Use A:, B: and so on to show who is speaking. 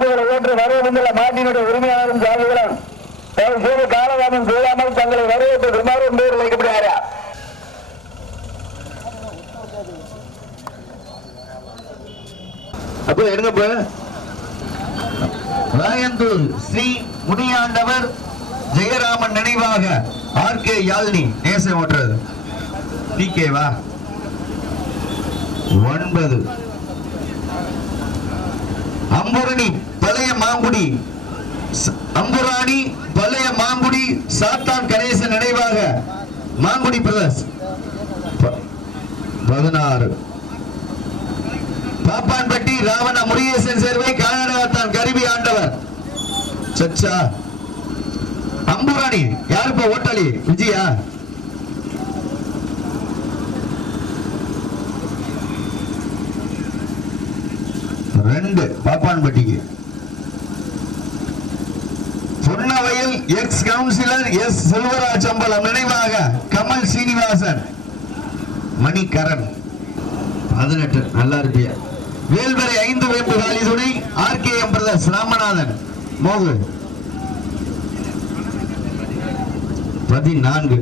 A: மாட்டுகளை ஏற்று வரவேண்டுள்ள மாட்டினுடைய உரிமையாளரும் சாதிகளும் தயவுசெய்து காலதாமம் செய்யாமல் தங்களை வரவேற்று விமானம் பேர் வைக்கப்படுகிறாரா?
B: அப்ப எடுங்கப்ப ராயந்தூர் ஸ்ரீ முனியாண்டவர் ஜெயராமன் நினைவாக ஆர் கே யாழ்னி நேசம் ஓட்டுறது. டி கேவா ஒன்பது. அம்புரணி பழைய மாங்குடி. அம்புராணி பழைய மாங்குடி சாத்தான் கணேசன் நினைவாக. மாங்குடி பிரதர்ஸ் பதினாறு. பாப்பான்பட்டி ராவண முருகேசன் சேர்வை காணாதான் கருவி ஆண்டவர். சச்சா. அம்புராணி யாரு இப்ப ஓட்டாளி? விஜயா? ரெண்டு பாப்பான்பட்டிக்கு. பொன்னவையில் ex councillor S Selvaraj Ambalam நினைவாக கமல் சீனிவாசன். மணிகரன் பதினெட்டு நல்லா இருப்பியா? வேல்வரை ஐந்து வேம்பு காலி துணை R K M brothers Ramanathan. மோகு. பதினான்கு.